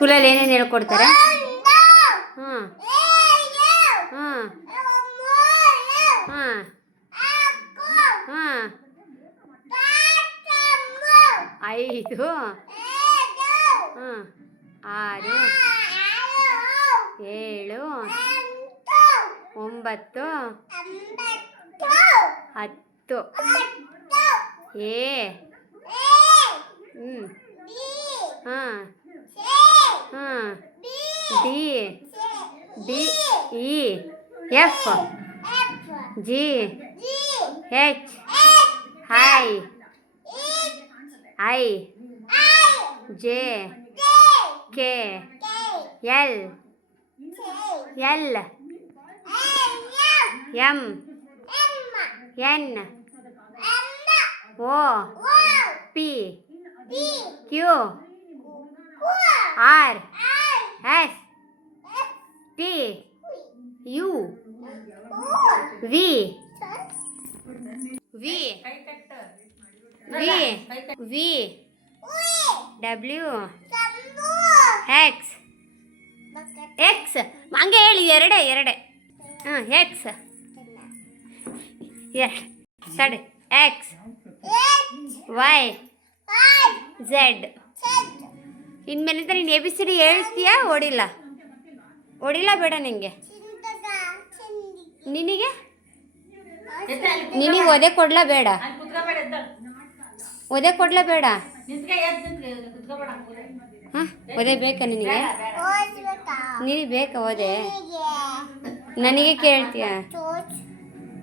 ಸ್ಕೂಲಲ್ಲಿ ಏನೇನು ಹೇಳ್ಕೊಡ್ತಾರೆ? ಹಾಂ ಹಾಂ ಹಾಂ ಹಾಂ 5 ಹಾಂ 6 7 9 10 ಎ ಹಾಂ ಹಾಂ D E F G H I J K L M N O P Q R S T U V V V V W X X ಹಂಗೆ ಹೇಳಿ ಎರಡೇ ಹಾಂ ಎಕ್ಸ್ ಸರಿ ಎಕ್ಸ್ ವೈ ಝೆಡ್ ಇನ್ಮೇಲಿಂದ ನೀನು ಎ ಬಿ ಸಿ ಡಿ ಹೇಳ್ತೀಯಾ? ಹೊಡಿಲ್ಲ ಬೇಡ ನಿನಗೆ ಒದೆ ಕೊಡ್ಲಾ ಬೇಡ? ಒದೆ ಕೊಡ್ಲಾ ಬೇಡ? ಹಾಂ ಒದೆ ಬೇಕಾ ನಿನಗೆ? ಬೇಕಾ ಒದೆ? ನನಗೆ ಕೇಳ್ತೀಯ?